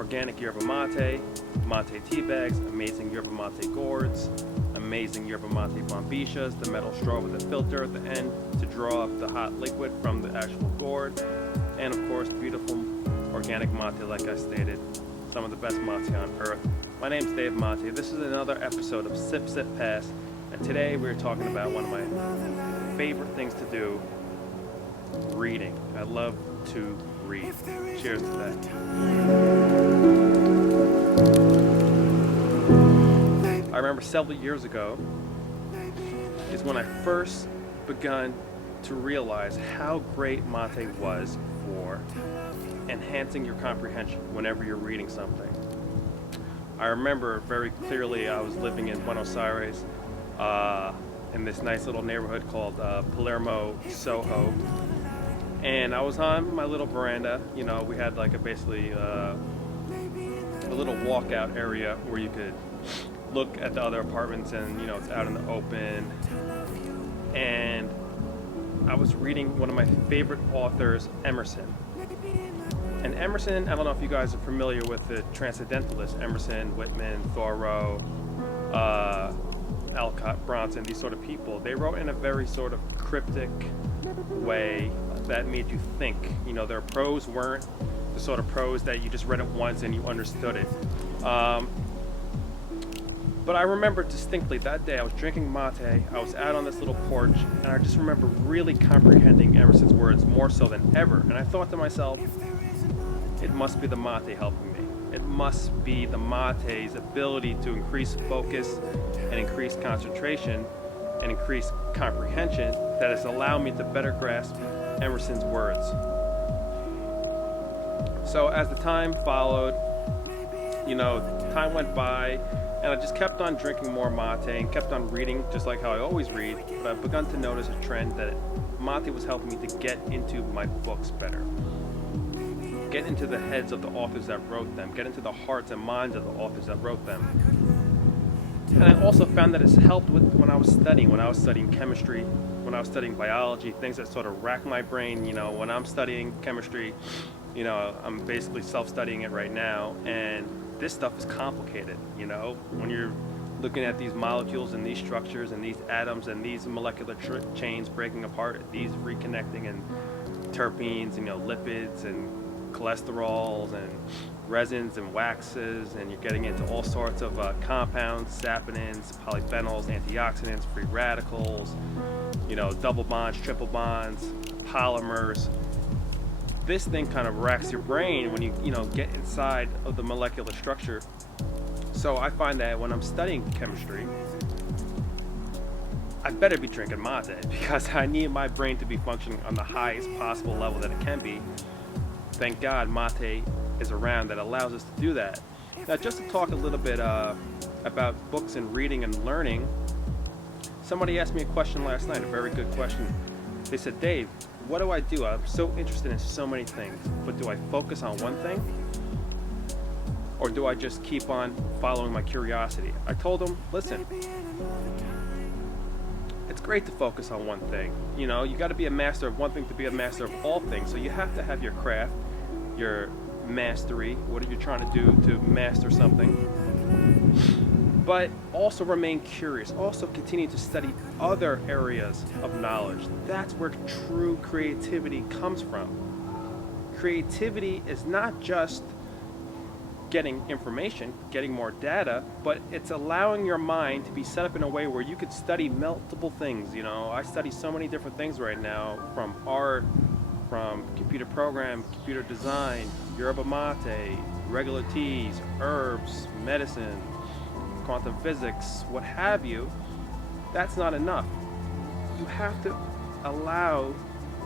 organic yerba mate, mate tea bags, amazing yerba mate gourds, amazing yerba mate bombishas, the metal straw with a filter at the end to draw up the hot liquid from the actual gourd, and of course beautiful organic mate like I stated, some of the best mate on earth. My name's Dave Mate. This is another episode of Sip Sip Pass, and today we're talking about one of my favorite things to do, reading. I love to read. Cheers to that. I remember several years ago is when I first begun to realize how great mate was for enhancing your comprehension whenever you're reading something. I remember very clearly I was living in Buenos Aires in this nice little neighborhood called Palermo, Soho, and I was on my little veranda. You know, we had like basically a little walkout area where you could look at the other apartments, and you know, it's out in the open. And I was reading one of my favorite authors, Emerson. And Emerson, I don't know if you guys are familiar with the Transcendentalists, Emerson, Whitman, Thoreau, Alcott, Bronson, these sort of people. They wrote in a very sort of cryptic way that made you think. You know, their prose weren't the sort of prose that you just read it once and you understood it. But I remember distinctly that day I was drinking mate, I was out on this little porch, and I just remember really comprehending Emerson's words more so than ever. And I thought to myself, it must be the mate helping me. It must be the mate's ability to increase focus and increase concentration and increase comprehension that has allowed me to better grasp Emerson's words. So as the time followed, you know, time went by, and I just kept on drinking more mate and kept on reading just like how I always read, but I've begun to notice a trend that mate was helping me to get into my books better. Get into the heads of the authors that wrote them, get into the hearts and minds of the authors that wrote them. And I also found that it's helped with when I was studying chemistry, when I was studying biology, things that sort of rack my brain. You know, when I'm studying chemistry, you know, I'm basically self-studying it right now, and this stuff is complicated, you know, when you're looking at these molecules and these structures and these atoms and these molecular chains breaking apart, these reconnecting, and terpenes, you know, lipids and cholesterols and resins and waxes, and you're getting into all sorts of compounds, saponins, polyphenols, antioxidants, free radicals, you know, double bonds, triple bonds, polymers. This thing kind of racks your brain when you know, get inside of the molecular structure. So I find that when I'm studying chemistry, I better be drinking mate, because I need my brain to be functioning on the highest possible level that it can be. Thank God mate is around that allows us to do that. Now, just to talk a little bit about books and reading and learning, somebody asked me a question last night, a very good question. They said, Dave, what do I do? I'm so interested in so many things, but do I focus on one thing? Or do I just keep on following my curiosity? I told them, listen, it's great to focus on one thing. You know, you got to be a master of one thing to be a master of all things. So you have to have your craft, your mastery. What are you trying to do to master something? But also remain curious. Also continue to study other areas of knowledge. That's where true creativity comes from. Creativity is not just getting information, getting more data, but it's allowing your mind to be set up in a way where you could study multiple things. You know, I study so many different things right now, from art, from computer program, computer design, yerba mate, regular teas, herbs, medicine, quantum physics, what have you. That's not enough. You have to allow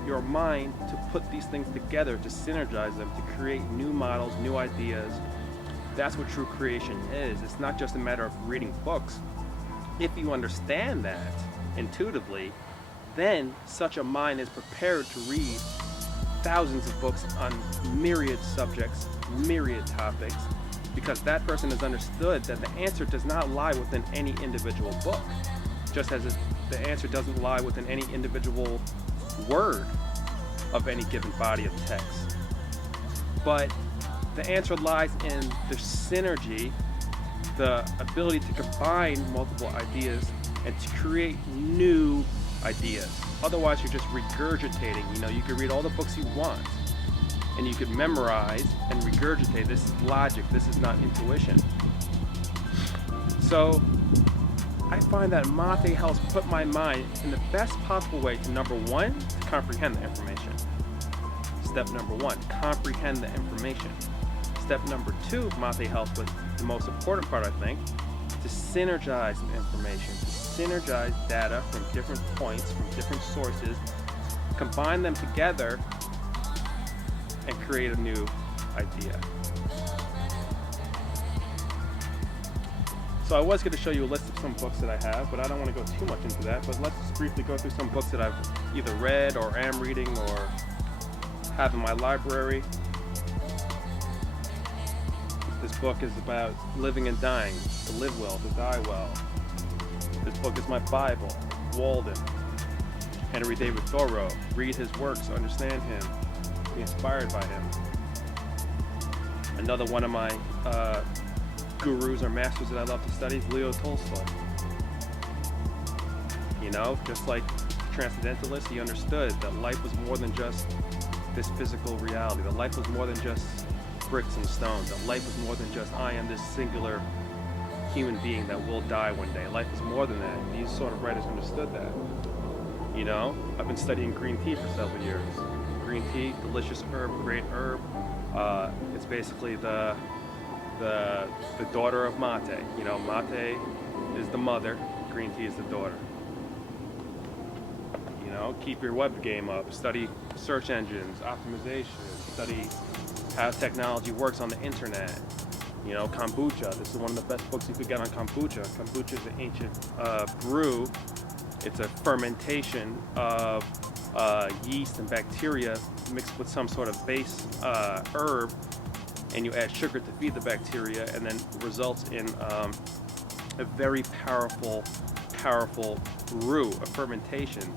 your mind to put these things together, to synergize them, to create new models, new ideas. That's what true creation is. It's not just a matter of reading books. If you understand that intuitively, then such a mind is prepared to read thousands of books on myriad subjects, myriad topics, because that person has understood that the answer does not lie within any individual book, just as the answer doesn't lie within any individual word of any given body of text. But The answer lies in the synergy, the ability to combine multiple ideas and to create new ideas. Otherwise, you're just regurgitating. You know, you can read all the books you want and you can memorize and regurgitate. This is logic. This is not intuition. So I find that mate helps put my mind in the best possible way to, number one, to comprehend the information. Step number one, comprehend the information. Step number two, mate helps with the most important part, I think, to synergize the information, to synergize data from different points, from different sources, combine them together, and create a new idea. So I was going to show you a list of some books that I have, but I don't want to go too much into that. But let's just briefly go through some books that I've either read or am reading or have in my library. This book is about living and dying, to live well, to die well. This book is my Bible, Walden, Henry David Thoreau. Read his works, understand him, be inspired by him. Another one of my gurus or masters that I love to study is Leo Tolstoy. You know, just like Transcendentalist, he understood that life was more than just this physical reality, that life was more than just bricks and stones, that life was more than just I am this singular human being that will die one day. Life is more than that. These sort of writers understood that. You know, I've been studying green tea for several years. Green tea, delicious herb, great herb. It's basically the daughter of mate. You know, mate is the mother, green tea is the daughter. You know, keep your web game up. Study search engines, optimization. Study how technology works on the internet. You know, kombucha. This is one of the best books you could get on kombucha. Kombucha is an ancient brew. It's a fermentation of yeast and bacteria mixed with some sort of base herb, and you add sugar to feed the bacteria, and then results in a very powerful brew, a fermentation.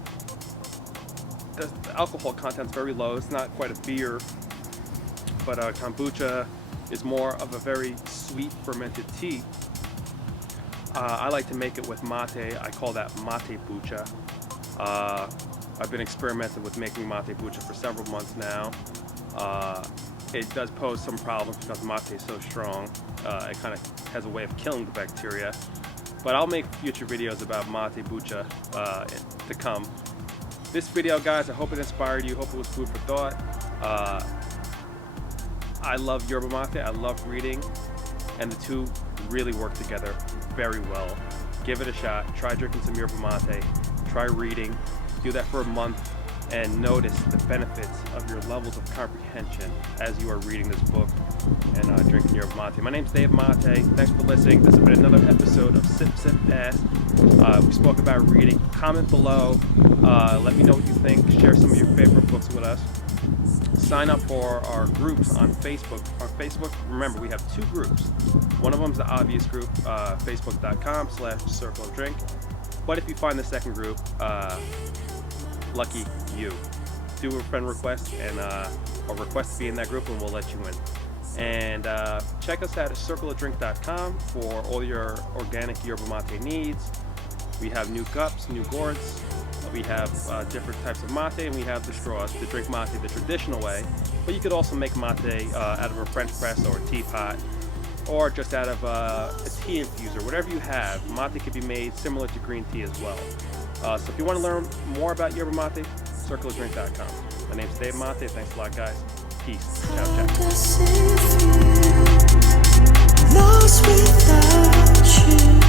The alcohol content's very low. It's not quite a beer, but kombucha is more of a very sweet fermented tea. I like to make it with mate. I call that mate bucha. I've been experimenting with making mate bucha for several months now. It does pose some problems because mate is so strong. It kind of has a way of killing the bacteria. But I'll make future videos about mate bucha to come. This video, guys, I hope it inspired you. Hope it was food for thought. I love yerba mate. I love reading, and the two really work together very well. Give it a shot. Try drinking some yerba mate. Try reading. Do that for a month and notice the benefits of your levels of comprehension as you are reading this book and drinking yerba mate. My name's Dave Mate. Thanks for listening. This has been another episode of Sip Sip Pass. We spoke about reading. Comment below. Let me know what you think. Share some of your favorite books with us. Sign up for our groups on Facebook. On Facebook, remember, we have two groups. One of them is the obvious group, facebook.com/Circle of Drink. But if you find the second group, lucky you. Do a friend request and a request to be in that group, and we'll let you in. And check us out at circleofdrink.com for all your organic yerba mate needs. We have new cups, new gourds. We have different types of mate, and we have the straws to drink mate the traditional way. But you could also make mate out of a French press or a teapot, or just out of a tea infuser. Whatever you have, mate can be made similar to green tea as well. So if you want to learn more about yerba mate, circleofdrink.com. My name's Dave Mate. Thanks a lot, guys. Peace. Ciao, ciao. Lost without you.